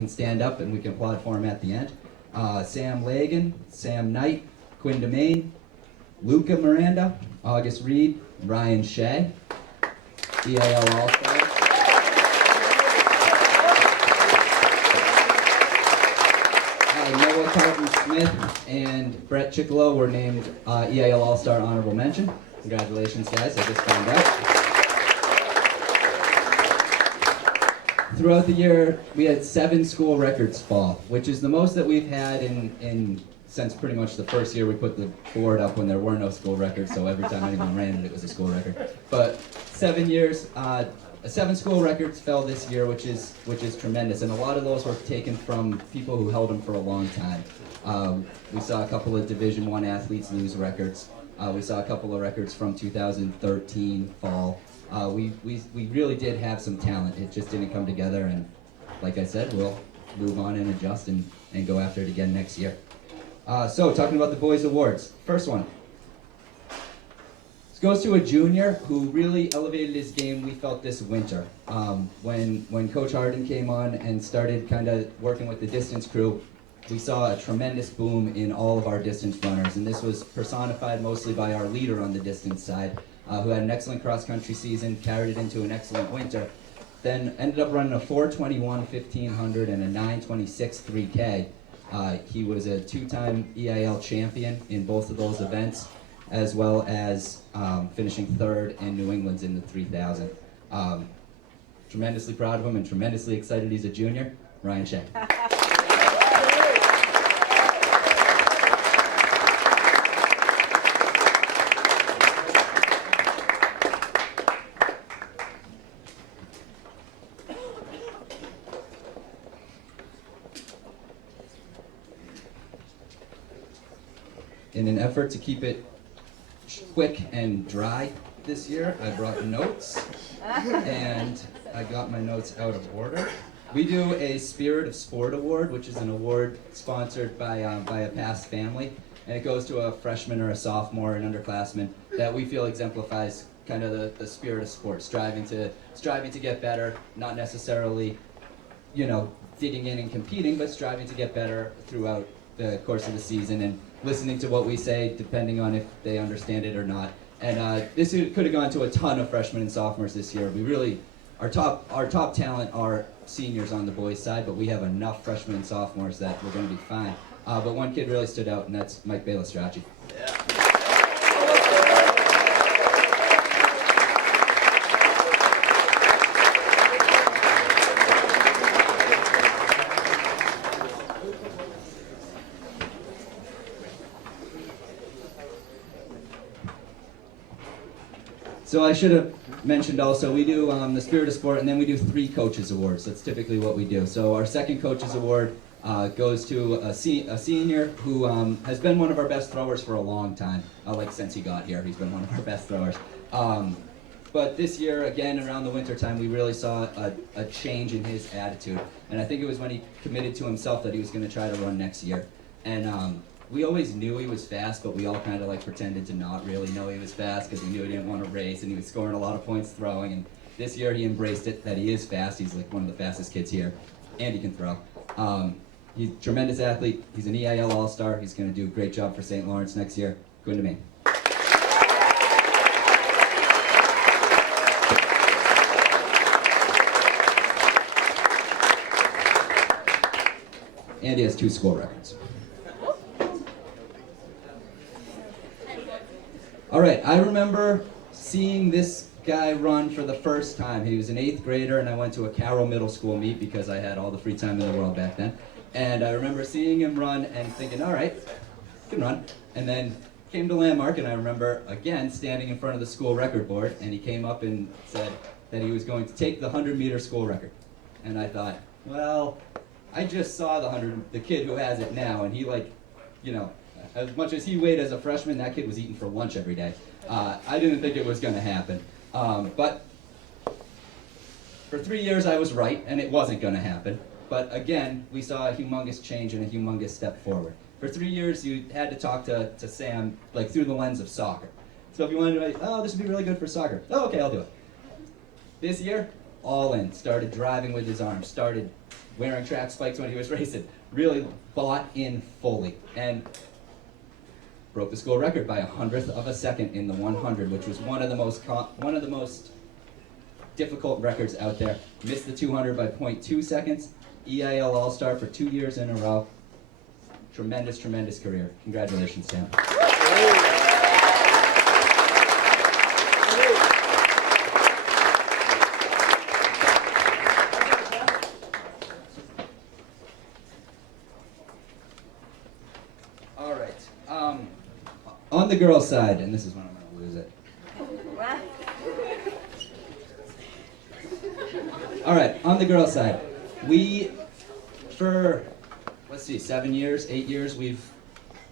can stand up and we can applaud for him at the end. Sam Lagan, Sam Knight, Quinn DeMaine, Luca Miranda, August Reed, Ryan Shea, EAL All-Stars. Noah Carton Smith and Brett Chickalow were named EAL All-Star Honorable Mention. Congratulations, guys. I just found out. Throughout the year, we had 7 school records fall, which is the most that we've had since pretty much the first year we put the board up when there were no school records, so every time anyone ran it, it was a school record. But 7 years, 7 school records fell this year, which is tremendous, and a lot of those were taken from people who held them for a long time. We saw a couple of Division I athletes lose records. We saw a couple of records from 2013 fall. We really did have some talent. It just didn't come together, and like I said, we'll move on and adjust and go after it again next year. So, talking about the boys' awards. First one. This goes to a junior who really elevated his game, we felt, this winter. When Coach Harden came on and started kind of working with the distance crew, we saw a tremendous boom in all of our distance runners, and this was personified mostly by our leader on the distance side, who had an excellent cross-country season, carried it into an excellent winter, then ended up running a 4:21 1500 and a 9:26 3K. He was a 2-time EIL champion in both of those events, as well as finishing 3rd in New England's in the 3000. Tremendously proud of him and tremendously excited he's a junior. Ryan Shea. In an effort to keep it quick and dry this year, I brought notes, and I got my notes out of order. We do a Spirit of Sport Award, which is an award sponsored by a past family, and it goes to a freshman or a sophomore, an underclassman, that we feel exemplifies kind of the spirit of sport, striving to get better, not necessarily, digging in and competing, but striving to get better throughout the course of the season and listening to what we say, depending on if they understand it or not. And this could have gone to a ton of freshmen and sophomores this year. We really, our top talent are seniors on the boys' side, but we have enough freshmen and sophomores that we're going to be fine. But one kid really stood out, and that's Mike Bailistracci. Yeah. So I should have mentioned also, we do the Spirit of Sport, and then we do 3 Coaches Awards. That's typically what we do. So our second Coaches Award goes to a senior who has been one of our best throwers for a long time. Since he got here, he's been one of our best throwers. But this year, again, around the winter time, we really saw a change in his attitude. And I think it was when he committed to himself that he was going to try to run next year. And we always knew he was fast, but we all kind of pretended to not really know he was fast because we knew he didn't want to race, and he was scoring a lot of points throwing. And this year he embraced it, that he is fast. He's one of the fastest kids here, and he can throw. He's a tremendous athlete. He's an EIL All-Star. He's going to do a great job for St. Lawrence next year. Quinn DeMaine. And he has 2 school records. All right, I remember seeing this guy run for the first time. He was an 8th grader, and I went to a Carroll Middle School meet because I had all the free time in the world back then. And I remember seeing him run and thinking, all right, he can run. And then came to Landmark, and I remember, again, standing in front of the school record board, and he came up and said that he was going to take the 100-meter school record. And I thought, well, I just saw the kid who has it now, and he as much as he weighed as a freshman, that kid was eating for lunch every day. I didn't think it was going to happen. But for 3 years I was right, and it wasn't going to happen. But again, we saw a humongous change and a humongous step forward. For 3 years, you had to talk to Sam through the lens of soccer. So if you wanted to, this would be really good for soccer. Oh, okay, I'll do it. This year, all in. Started driving with his arms. Started wearing track spikes when he was racing. Really bought in fully and broke the school record by 100th of a second in the 100, which was one of the most difficult records out there. Missed the 200 by 0.2 seconds. EIL All-Star for 2 years in a row. Tremendous, tremendous career. Congratulations, Sam. All right. On the girls' side, and this is when I'm going to lose it. All right, on the girls' side, for 7 years, 8 years,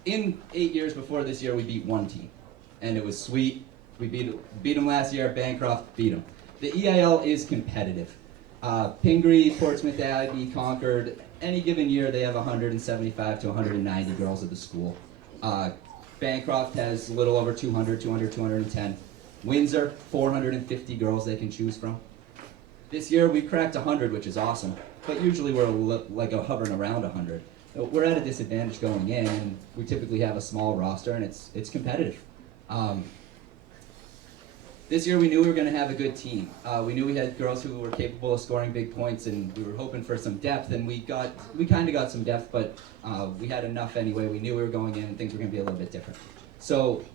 in 8 years before this year, we beat one team, and it was sweet. We beat them last year. Bancroft beat them. The EIL is competitive. Pingree, Portsmouth Abbey, Concord, any given year they have 175 to 190 girls at the school. Bancroft has a little over 200, 210. Windsor, 450 girls they can choose from. This year we cracked 100, which is awesome, but usually we're hovering around 100. We're at a disadvantage going in, and we typically have a small roster, and it's competitive. This year we knew we were going to have a good team. We knew we had girls who were capable of scoring big points, and we were hoping for some depth, and we kind of got some depth, but we had enough anyway. We knew we were going in, and things were going to be a little bit different. So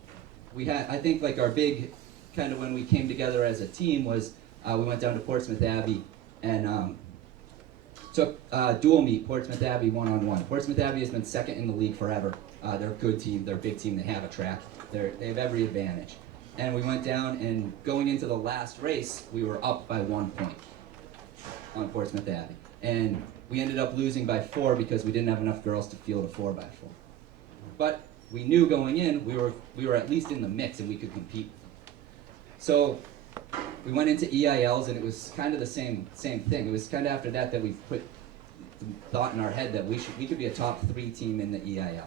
I think like our big kind of when we came together as a team was we went down to Portsmouth Abbey and took dual meet, Portsmouth Abbey one-on-one. Portsmouth Abbey has been second in the league forever. They're a good team. They're a big team. They have a track. They have every advantage. And we went down, and going into the last race, we were up by 1 point on Portsmouth Abbey. And we ended up losing by 4 because we didn't have enough girls to field a 4x4. But we knew going in, we were at least in the mix and we could compete. So we went into EILs, and it was kind of the same thing. It was kind of after that we put the thought in our head that we could be a top 3 team in the EIL.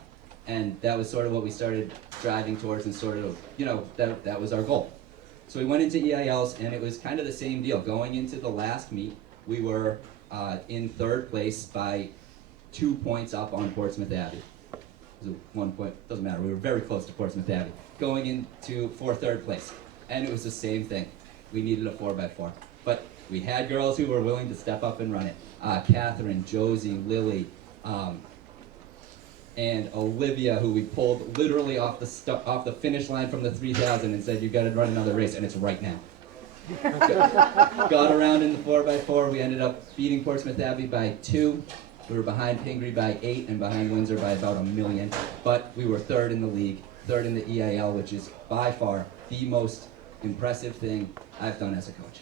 And that was sort of what we started driving towards, and sort of, that was our goal. So we went into EILs, and it was kind of the same deal. Going into the last meet, we were in 3rd place by 2 points up on Portsmouth Abbey. It was 1 point, doesn't matter, we were very close to Portsmouth Abbey. Going into for 3rd place, and it was the same thing. We needed a 4x4. But we had girls who were willing to step up and run it. Catherine, Josie, Lily, and Olivia, who we pulled literally off the finish line from the 3,000 and said, "You got to run another race," and it's right now. Got around in the 4x4. We ended up beating Portsmouth Abbey by 2. We were behind Pingree by 8 and behind Windsor by about 1 million. But we were 3rd in the league, 3rd in the EIL, which is by far the most impressive thing I've done as a coach.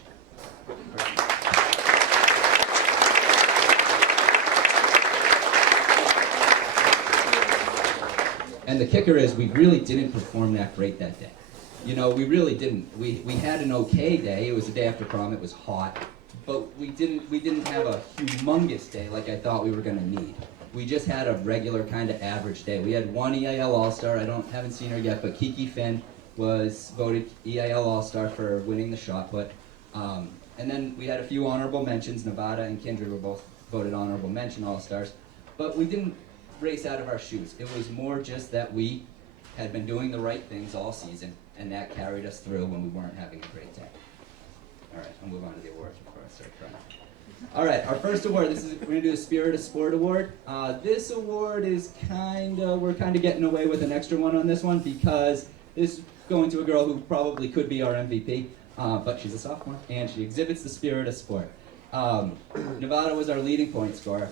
And the kicker is we really didn't perform that great that day. We really didn't. We had an okay day. It was the day after prom. It was hot. But we didn't have a humongous day like I thought we were going to need. We just had a regular kind of average day. We had one EIL All-Star. Haven't seen her yet, but Kiki Finn was voted EIL All-Star for winning the shot put. And then we had a few honorable mentions. Nevada and Kindred were both voted honorable mention All-Stars. But we didn't race out of our shoes. It was more just that we had been doing the right things all season, and that carried us through when we weren't having a great day. All right, I'll move on to the awards before I start crying. All right, our first award, we're going to do the Spirit of Sport Award. This award is we're kind of getting away with an extra one on this one because this is going to a girl who probably could be our MVP, but she's a sophomore, and she exhibits the spirit of sport. Nevada was our leading point scorer.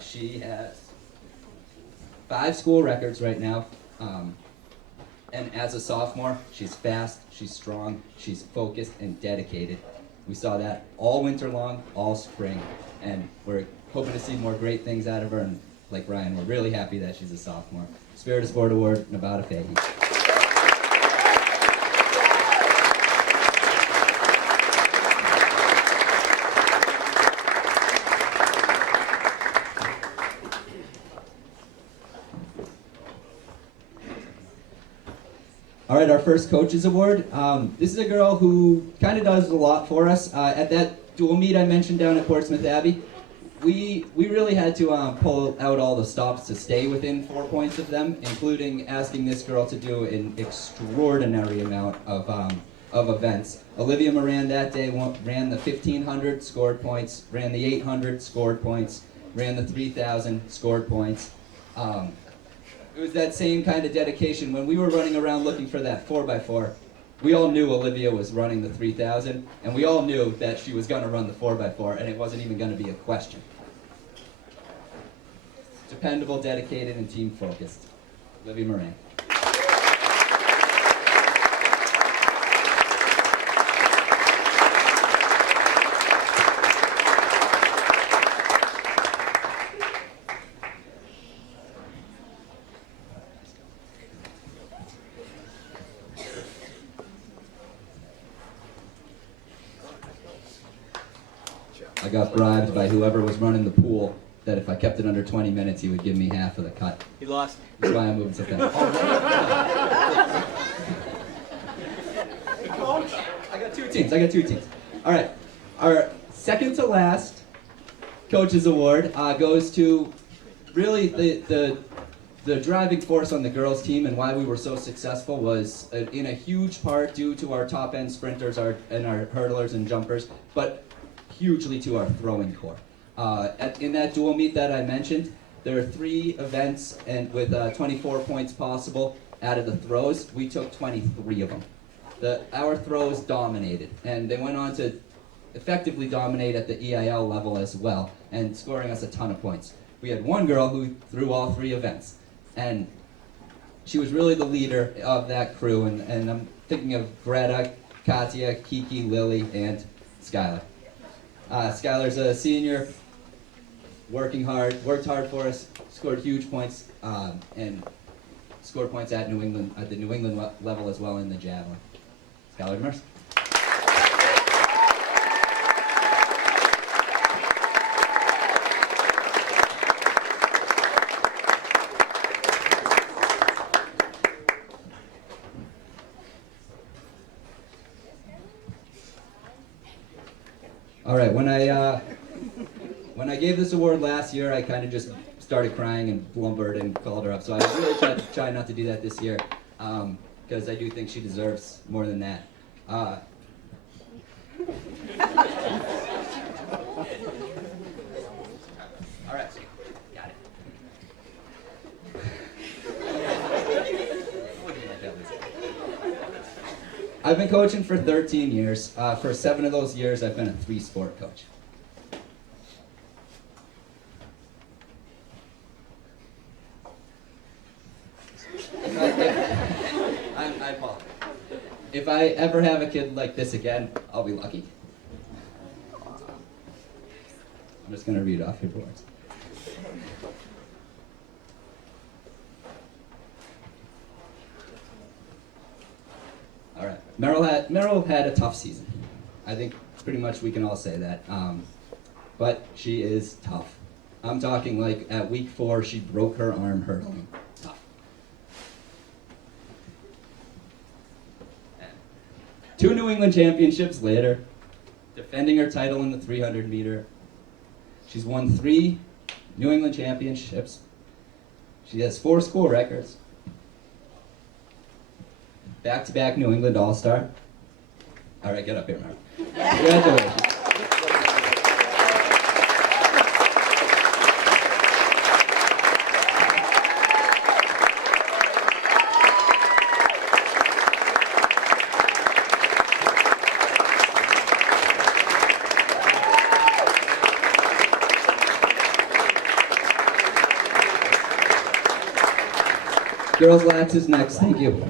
She has 5 school records right now, and as a sophomore, she's fast, she's strong, she's focused and dedicated. We saw that all winter long, all spring, and we're hoping to see more great things out of her, and like Ryan, we're really happy that she's a sophomore. Spirit of Sport Award, Nevada Fahey. All right, our first Coaches Award. This is a girl who kind of does a lot for us. At that dual meet I mentioned down at Portsmouth Abbey, we really had to pull out all the stops to stay within 4 points of them, including asking this girl to do an extraordinary amount of events. Olivia Moran that day ran the 1500, scored points, ran the 800, scored points, ran the 3000, scored points. It was that same kind of dedication. When we were running around looking for that 4x4, we all knew Olivia was running the 3000, and we all knew that she was going to run the 4x4, and it wasn't even going to be a question. Dependable, dedicated, and team-focused. Olivia Moran. I got bribed by whoever was running the pool that if I kept it under 20 minutes, he would give me half of the cut. He lost. That's why I'm moving so fast. I got two teams. All right. Our second to last coach's award goes to really the driving force on the girls' team, and why we were so successful was in a huge part due to our top-end sprinters and our hurdlers and jumpers, but hugely to our throwing core. In that dual meet that I mentioned, there are 3 events and with 24 points possible out of the throws. We took 23 of them. Our throws dominated, and they went on to effectively dominate at the EIL level as well, and scoring us a ton of points. We had one girl who threw all 3 events, and she was really the leader of that crew, and I'm thinking of Greta, Katya, Kiki, Lily, and Skylar. Skylar's a senior, worked hard for us, scored huge points, and scored points at New England, at the New England level as well in the javelin. Skylar Demers. All right, when I gave this award last year, I kind of just started crying and blubbered and called her up. So I really try not to do that this year, because I do think she deserves more than that. All right, got it. I've been coaching for 13 years. For 7 of those years, I've been a 3-sport coach. I apologize. If I ever have a kid like this again, I'll be lucky. I'm just going to read off your boards. All right. Merrill had a tough season. I think pretty much we can all say that. But she is tough. I'm talking like at week 4, she broke her arm hurdling. Tough. 2 New England championships later, defending her title in the 300 meter. She's won 3 New England championships. She has 4 school records. Back-to-back New England All-Star. All right, get up here, Mark. Congratulations. Girls Lats is next. Thank you.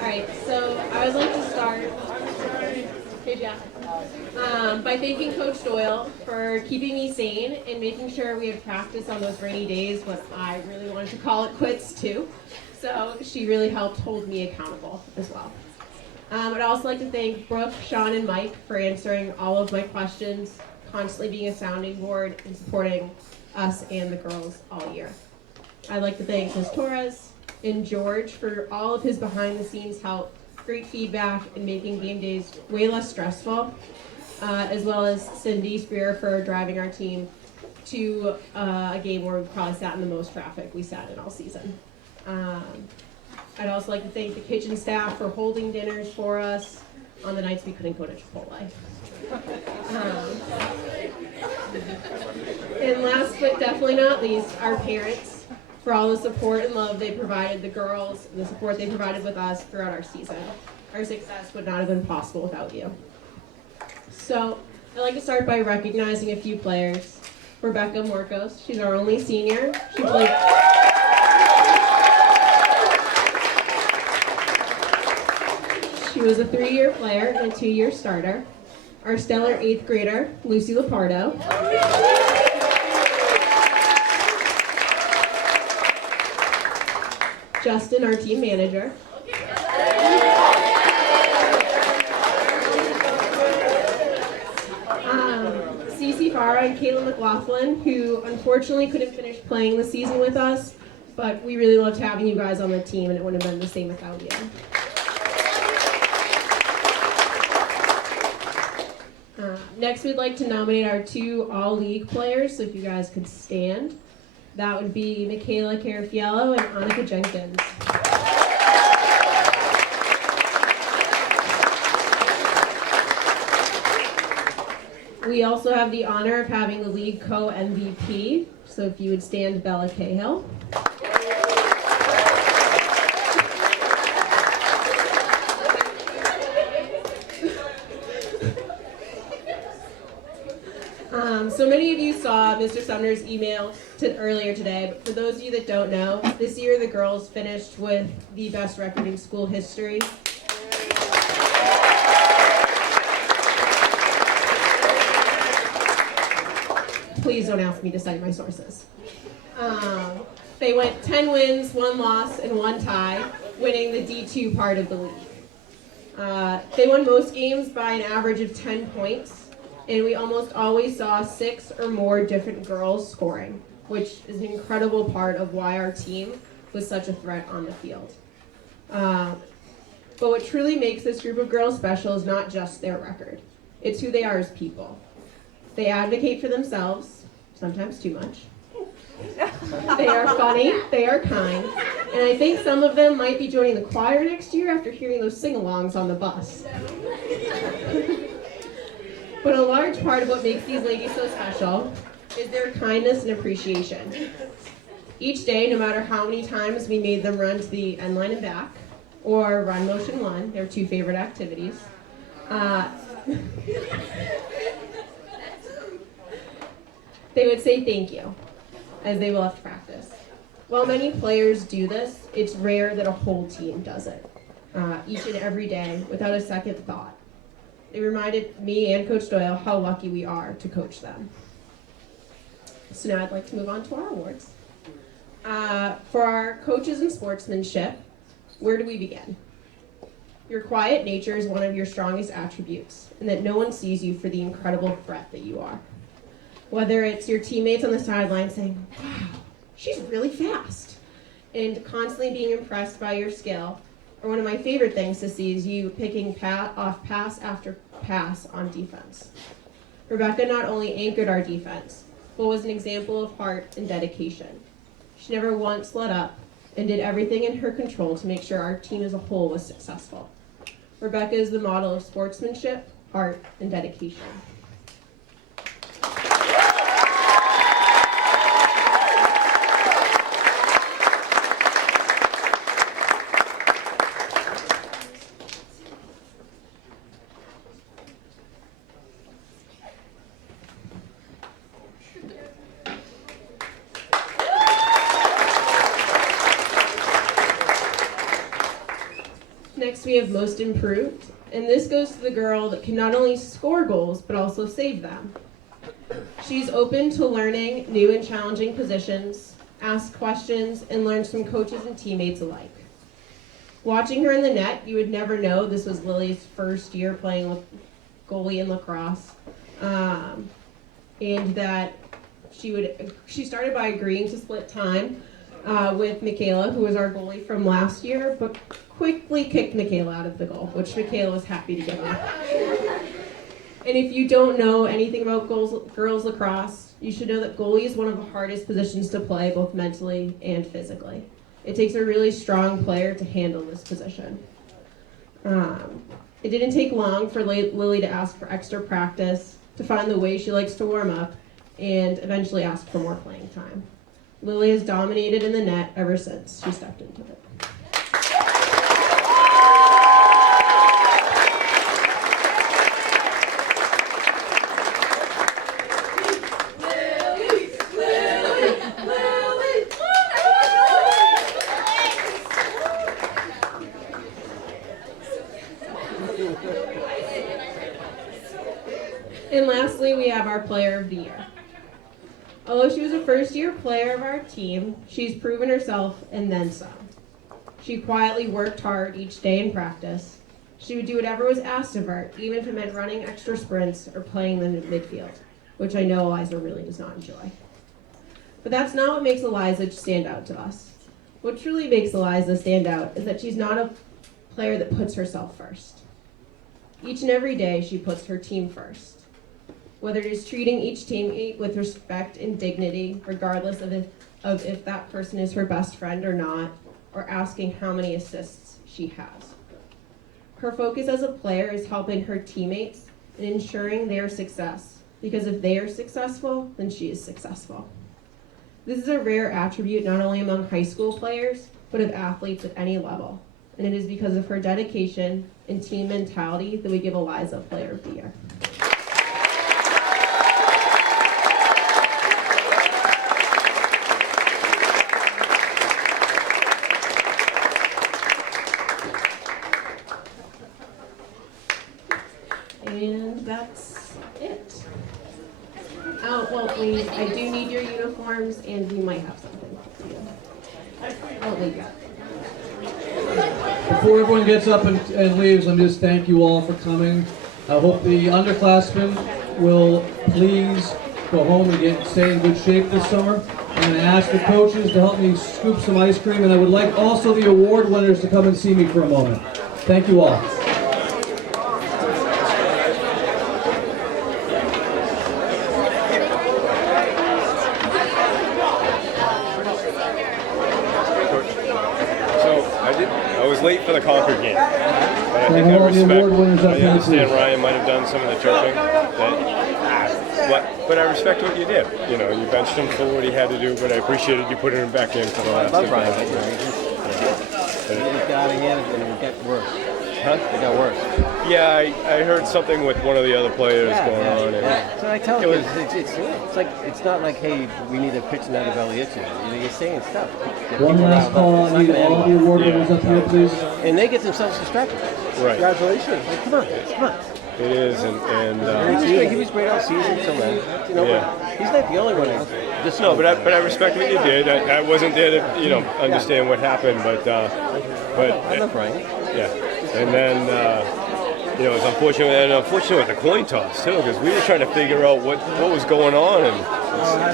Alright, so I would like to start Hey, Jack. By thanking Coach Doyle for keeping me sane and making sure we had practice on those rainy days when I really wanted to call it quits too. So she really helped hold me accountable as well. I'd also like to thank Brooke, Sean, and Mike for answering all of my questions, constantly being a sounding board, and supporting us and the girls all year. I'd like to thank Ms. Torres and George for all of his behind-the-scenes help, great feedback, and making game days way less stressful, as well as Cindy Spear for driving our team to a game where we probably sat in the most traffic we sat in all season. I'd also like to thank the kitchen staff for holding dinners for us on the nights we couldn't go to Chipotle. And last but definitely not least, our parents for all the support and love they provided the girls and the support they provided with us throughout our season. Our success would not have been possible without you. So I'd like to start by recognizing a few players. Rebecca Morcos, she's our only senior. She was a 3-year player and a 2-year starter. Our stellar 8th grader, Lucy Lapardo. Justin, our team manager. Cece Farah and Kayla McLaughlin, who unfortunately couldn't finish playing the season with us, but we really loved having you guys on the team, and it wouldn't have been the same without you. Next, we'd like to nominate our 2 all-league players, so if you guys could stand. That would be Michaela Carafiello and Annika Jenkins. We also have the honor of having the league co-MVP, so if you would stand, Bella Cahill. So many of you saw Mr. Sumner's email earlier today, but for those of you that don't know, this year the girls finished with the best record in school history. Please don't ask me to cite my sources. They went 10 wins, 1 loss, and 1 tie, winning the D2 part of the league. They won most games by an average of 10 points. And we almost always saw 6 or more different girls scoring, which is an incredible part of why our team was such a threat on the field. But what truly makes this group of girls special is not just their record. It's who they are as people. They advocate for themselves, sometimes too much. They are funny, they are kind, and I think some of them might be joining the choir next year after hearing those sing-alongs on the bus. But a large part of what makes these ladies so special is their kindness and appreciation. Each day, no matter how many times we made them run to the end line and back, or run motion 1, their 2 favorite activities, they would say thank you as they left practice. While many players do this, it's rare that a whole team does it, each and every day without a second thought. It reminded me and Coach Doyle how lucky we are to coach them. So now I'd like to move on to our awards. For our coaches and sportsmanship, where do we begin? Your quiet nature is one of your strongest attributes, and that no one sees you for the incredible threat that you are. Whether it's your teammates on the sideline saying, wow, she's really fast, and constantly being impressed by your skill, or one of my favorite things to see is you picking off pass after pass on defense. Rebecca not only anchored our defense, but was an example of heart and dedication. She never once let up and did everything in her control to make sure our team as a whole was successful. Rebecca is the model of sportsmanship, heart, and dedication. Next, we have most improved. And this goes to the girl that can not only score goals, but also save them. She's open to learning new and challenging positions, ask questions, and learn from coaches and teammates alike. Watching her in the net, you would never know this was Lily's first year playing goalie in lacrosse, and that she started by agreeing to split time with Michaela, who was our goalie from last year, but quickly kicked Michaela out of the goal, which Michaela was happy to give her. And if you don't know anything about girls lacrosse, you should know that goalie is one of the hardest positions to play, both mentally and physically. It takes a really strong player to handle this position. It didn't take long for Lily to ask for extra practice, to find the way she likes to warm up, and eventually ask for more playing time. Lily has dominated in the net ever since she stepped into it. And lastly, we have our Player of the Year. Although she was a first-year player of our team, she's proven herself and then some. She quietly worked hard each day in practice. She would do whatever was asked of her, even if it meant running extra sprints or playing in the midfield, which I know Eliza really does not enjoy. But that's not what makes Eliza stand out to us. What truly makes Eliza stand out is that she's not a player that puts herself first. Each and every day, she puts her team first. Whether it is treating each teammate with respect and dignity, regardless of if that person is her best friend or not, or asking how many assists she has. Her focus as a player is helping her teammates and ensuring their success, because if they are successful, then she is successful. This is a rare attribute not only among high school players, but of athletes at any level, and it is because of her dedication and team mentality that we give Eliza Player of the Year. And that's it. I do need your uniforms, and we might have something for you. What we got? Before everyone gets up and leaves, let me just thank you all for coming. I hope the underclassmen will please go home and stay in good shape this summer. I'm going to ask the coaches to help me scoop some ice cream, and I would like also the award winners to come and see me for a moment. Thank you all. Late for the Concord game, but I think I understand Ryan might have done some of the chirping, but I respect what you did. You know, you benched him for what he had to do, but I appreciated you putting him back in for the last. I love Ryan. It got out of hand and it got worse. Huh? It got worse. Yeah, I heard something with one of the other players going on. And so I tell you, it's not like, hey, we need to pitch another belly itching. You're saying stuff. One last call. I need all the award winners up here, please. And they get themselves distracted. Right. Congratulations. Like, come on. It is, and he was great all season till then. You know, but he's not the only one. No, but I respect what you did. I wasn't there to understand what happened, but I love Ryan. Yeah, and then it's unfortunate with the coin toss too, because we were trying to figure out what was going on, and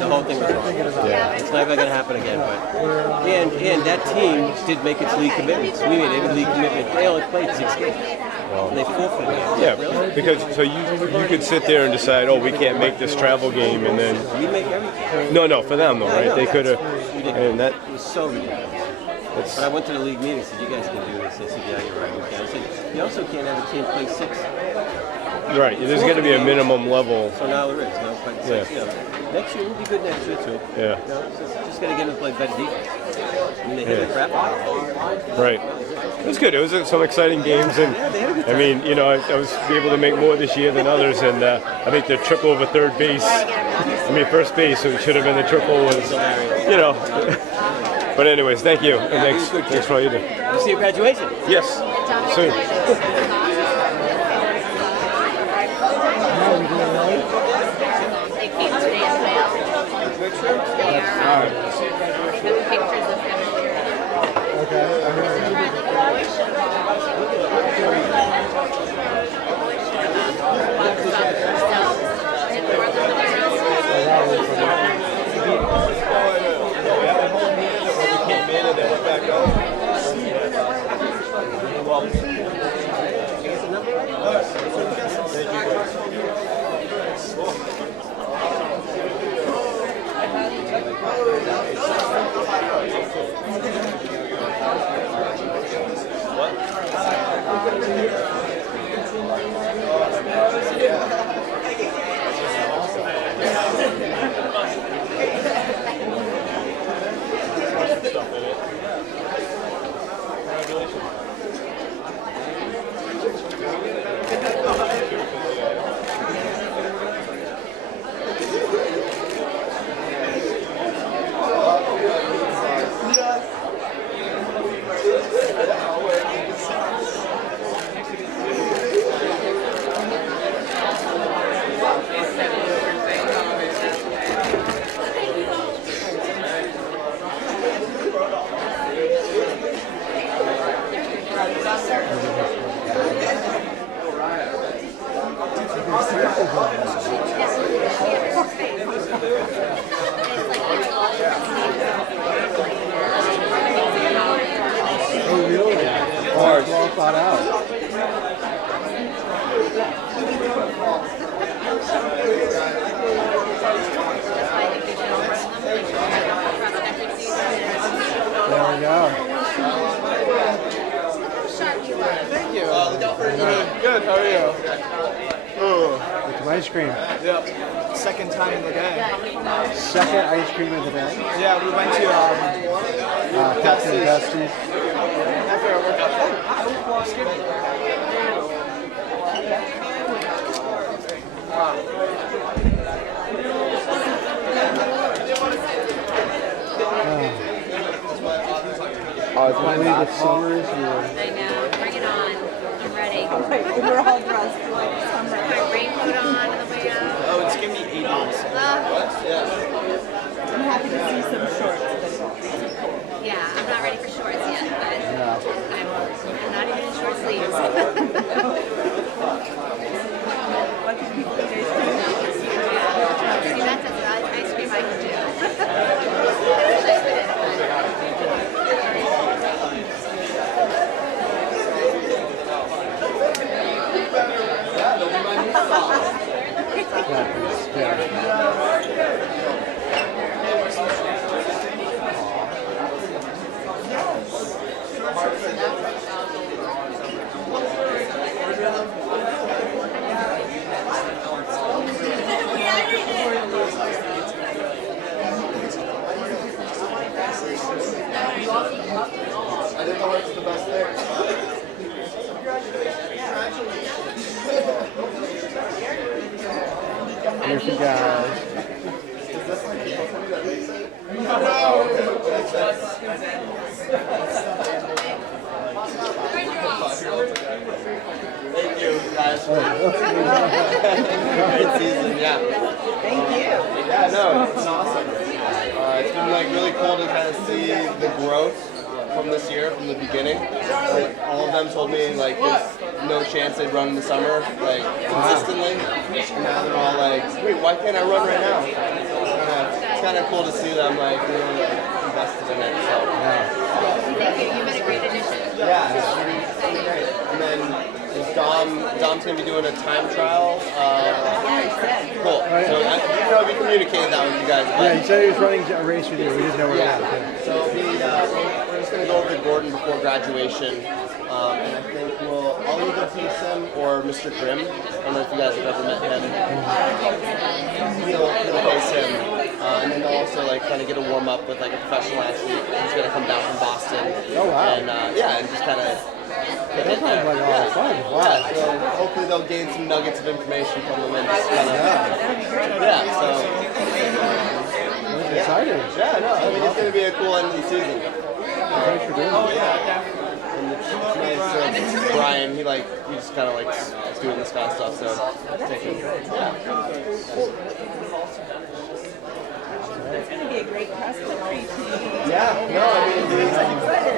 the whole thing was wrong. Yeah, it's never going to happen again. But and that team did make its league commitments. We made every league commitment. They only played 6 games. And they forfeited. Yeah, really? Because so you could sit there and decide, we can't make this travel game, and then we make everything. No, for them though, right? They could have, and that was so ridiculous. But I went to the league meeting and said, you guys can do this. They said, yeah, you're right, we can. I said, you also can't have a team play 6. Right, there's got to be a minimum level. So now there is, no? But next year, we'll be good next year, too. Yeah. Just got to get them to play better defense. I mean, they hit the crap out of them. Right. It was good. It was some exciting games, and I mean, I was able to make more this year than others, and I think the triple over first base, so it should have been the triple was, But anyways, thank you, and thanks for all you do. We'll see you at graduation. Yes, soon. They have pictures of him. Oh, really? Oh, it's all thought out. There we go. Thank you. Look out for Good. How are you? With some ice cream. Yep. Second time in the day. Second ice cream of the day. Yeah, we went to Captain Dusty's. after our workout. Oh, excuse me. I believe the summer is here. I know. Bring it on. I'm ready. We're all dressed like summer. Put my raincoat on the way out. Oh, it's gonna be 80s. I'm happy to see some shorts. Yeah, I'm not ready for shorts yet, but I'm not even in short sleeves. Like you can put days too. See, that's an ice cream I can do. I didn't know what's the best there. Here's you guys. Thank you, guys. Great season, yeah. Thank you. Yeah, no, it's awesome. It's been like really cool to kind of see the growth from this year, from the beginning. Like all of them told me like there's no chance they'd run in the summer, like consistently. And now they're all like, wait, why can't I run right now? It's kind of cool to see them like really like, invested in it. So. Thank you. You've been a great addition. Yeah, it's pretty great. And then is Dom's gonna be doing a time trial. Cool. So we communicated that with you guys. But Yeah, he said he was running a race with you. We didn't know where yeah. it was. So we're just gonna go over to Gordon before graduation, and I think I'll either face him or Mr. Grimm. I don't know if you guys have ever met him. He'll face him, and then they'll also like kind of get a warm up with like a professional athlete who's gonna come down from Boston. Oh, wow. And and just kind of. That sounds like a lot of fun. Wow. Yeah, so hopefully they'll gain some nuggets of information from them and just kind of, so. That's exciting. Yeah, no, I think it's going to be a cool end of the season. Thanks for doing that. And it's nice, Brian, he just kind of likes doing this kind of stuff, so taking, It's going to be a great cross country team. Yeah, no, I mean, I'm excited.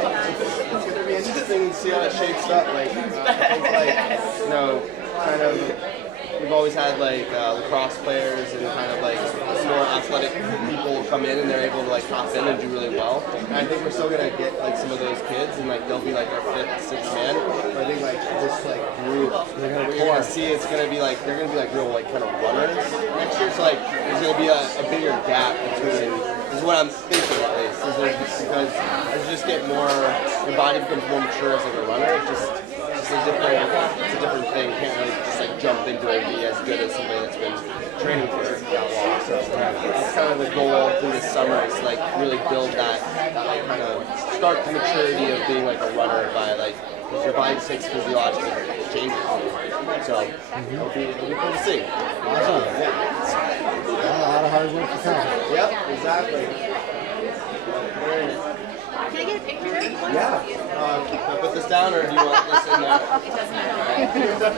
it's going to be interesting to see how it shapes up. Like, I think, like, you know, kind of, we've always had like lacrosse players and kind of like more athletic people come in and they're able to like pop in and do really well. And I think we're still gonna get like some of those kids and like they'll be like our fifth, sixth man. But I think like this like group, what you're gonna see, it's gonna be like they're gonna be like real like kind of runners next year. So like there's gonna be a bigger gap between. This is what I'm thinking at least. Because as you just get more, your body becomes more mature as like a runner. It's a different thing. You can't really just like jump into it and be as good as somebody that's been training for that long. So that's kind of the goal through this summer is like really build that like kind of start the maturity of being like a runner by like because your body takes physiological changes. So it'll be cool to see. Awesome. Yeah, a lot of hard work to come. Yep, exactly. Can I get a picture? Yeah. Can I put this down or do you want this in there? It doesn't matter.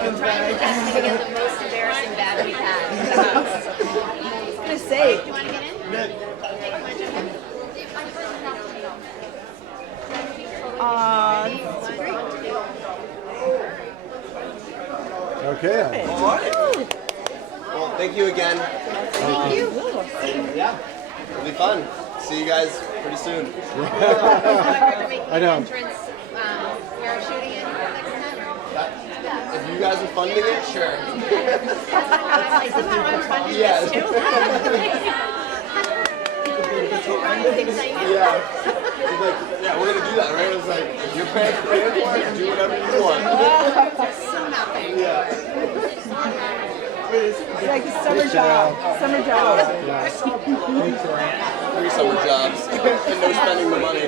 I'm trying my best to get the most embarrassing bag we've had in the house. I was going to say, Do you want to get in? this is great. Okay. Well, thank you again. Thank you. Yeah, it'll be fun. See you guys pretty soon. I know. Entrance, parachuting in next time. If you guys are funding it, sure. Somehow I'm funding Yes. this too. Yeah. It's like, yeah, we're gonna do that, right? It's like your parents are paying for it, do whatever you want. So nothing. Yeah. It's like a summer job. Summer job. 3 summer jobs and no spending the money.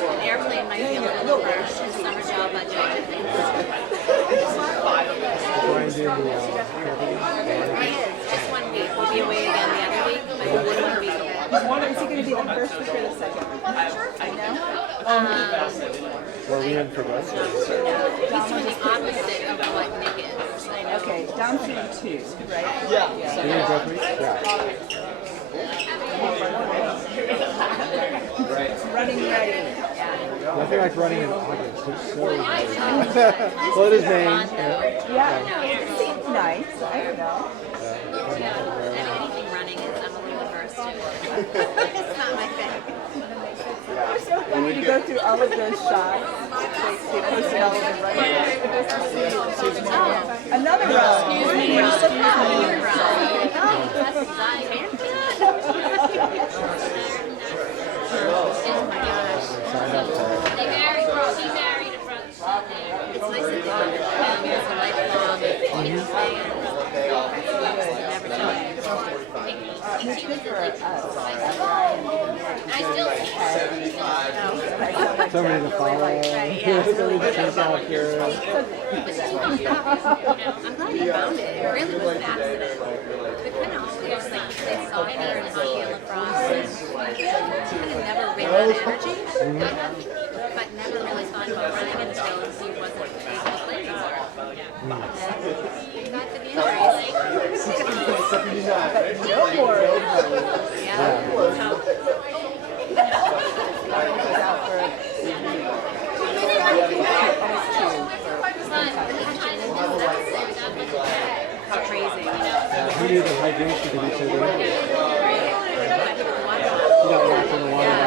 An airplane might be a little over the summer job budget. It is just 1 week. We'll be away again the other week, but only 1 week away. Is he going to be the first week or the second week? I know. Were we in for both? He's doing the opposite of what Nick is. I know. Okay, Dom's doing 2, right? Yeah. We in both weeks? Yeah. Right. Running ready. Nothing like running in August. It's so well, it is Maine. Yeah, it seems nice. I don't know. And anything running is I'm a little averse to it. It's not my thing. It's so funny to go through all of those shots. They posted all of them running. Another row. Excuse me, oh my gosh. Signed up for it. She married in front. It's nice that they it's a lifelong thing. Never tell It's good for us. I still Somebody to follow. Somebody to check out here. I'm glad you found it. It really was an accident. But kind of always like they saw me in hockey and lacrosse. And I never ran out of energy, but never really thought about running until he wasn't able to play anymore. And got the injuries. No more. It's crazy, you know. Who knew the hydration could be so good? You got locked in the water.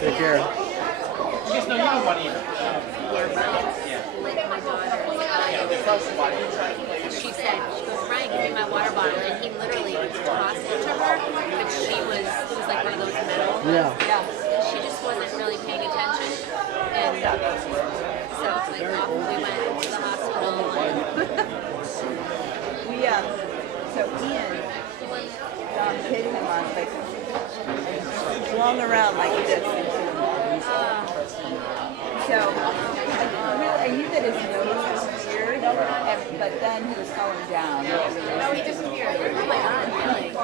Take care. She said, she goes, Ryan, give me my water bottle. And he literally tossed it to her, but it was like one of those metal. Yeah. She just wasn't really paying attention. And so it's like off we went to the hospital. So Ian, Dom hit him on like flung around like this. So I knew that his nose was weird, but then he was falling down. No, he disappeared. Oh my God, really? Oh,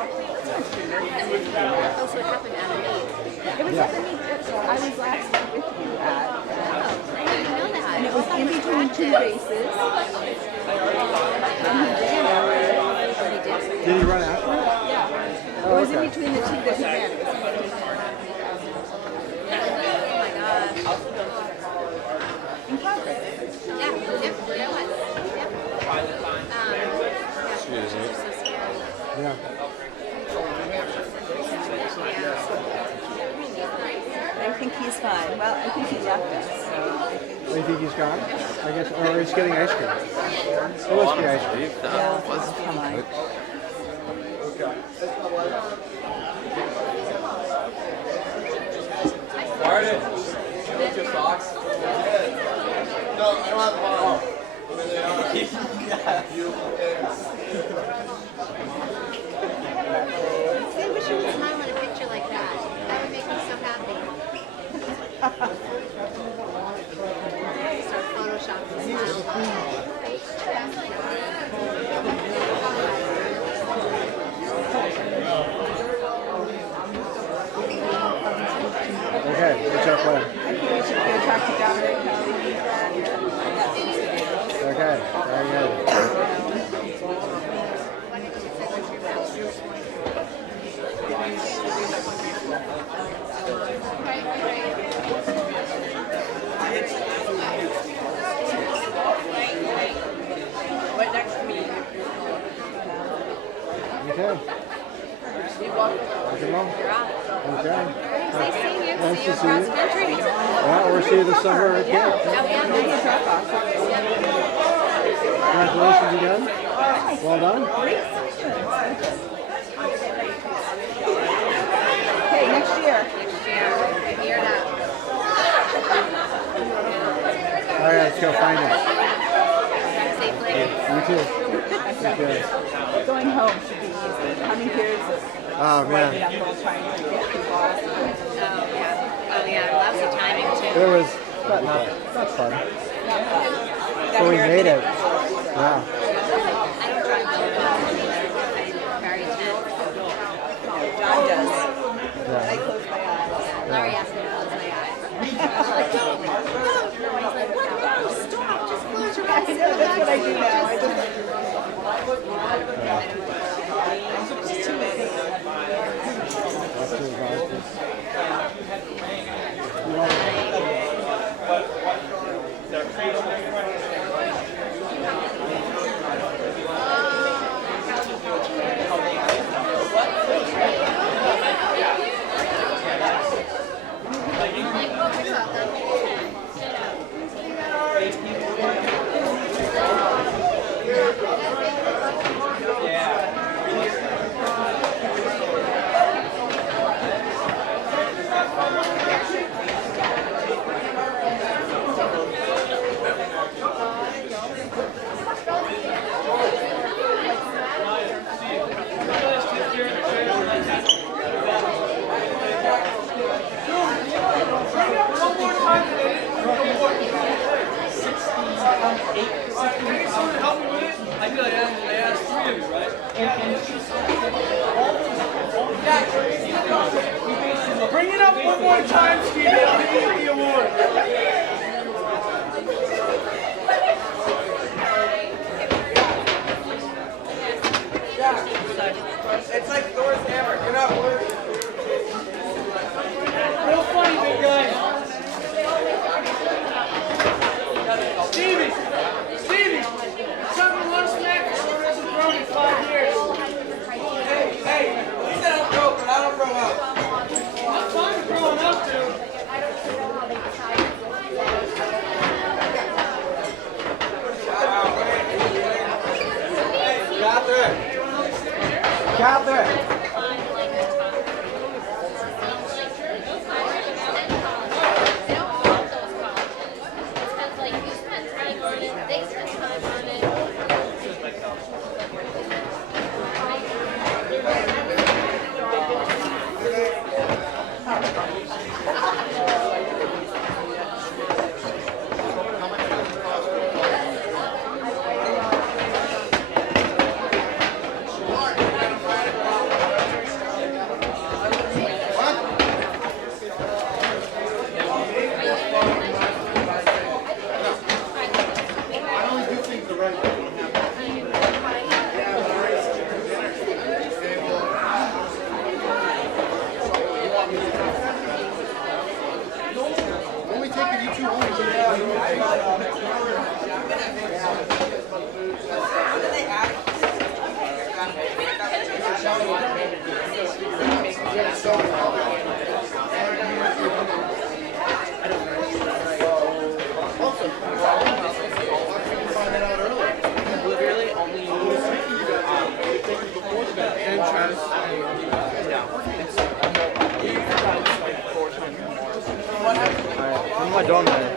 so it happened at a meet. It was at the meet that I was last with you at. Oh, I didn't know that. And it was in between 2 races. And he ran after. Did he run after it? Yeah. It was in between the 2 that he ran. It was in progress. Yeah, it was. Yep. Yeah. I think he's fine. Well, I think he left us. Oh, you think he's gone? I guess, or he's getting ice cream. It must be ice cream. Yeah, he's fine. Martin, with your socks? No, I don't have them on. Where they are. Beautiful things. I wish you would smile in a picture like that. That would make me so happy. Start photoshopping the Okay, what's your plan? I think we should go talk to Dominic Kelly and Okay, very good. Right next to me. Okay. Rock and roll. Okay. Nice seeing you. Nice See you to see across you. country. Yeah, we'll see you this summer at camp. Congratulations again. Well done. Okay, next year. Hear that. All right, let's go find it. Safely. You too. Okay. Going home should be easy. Coming here is Oh, man. trying to get through Boston. Oh yeah, lousy timing too. It was not fun. But we made it. Yeah. I don't drive I'm very tense. John does. Yeah. I close my eyes. Larry asked me to close my eyes. I was like, don't. He's like, what? No, stop. Just close your eyes. I know, that's what I do now. I just... It's too many. That's too exhausting. Bring it up one more time, Stevie. I'll give you the award. It's like Thor's hammer. Get up. Real funny, big guy. Stevie, something one snack for hasn't grown in 5 years. Hey, he said I'm broke, but I don't grow up. I'm fine growing up, dude. Catherine. don't I?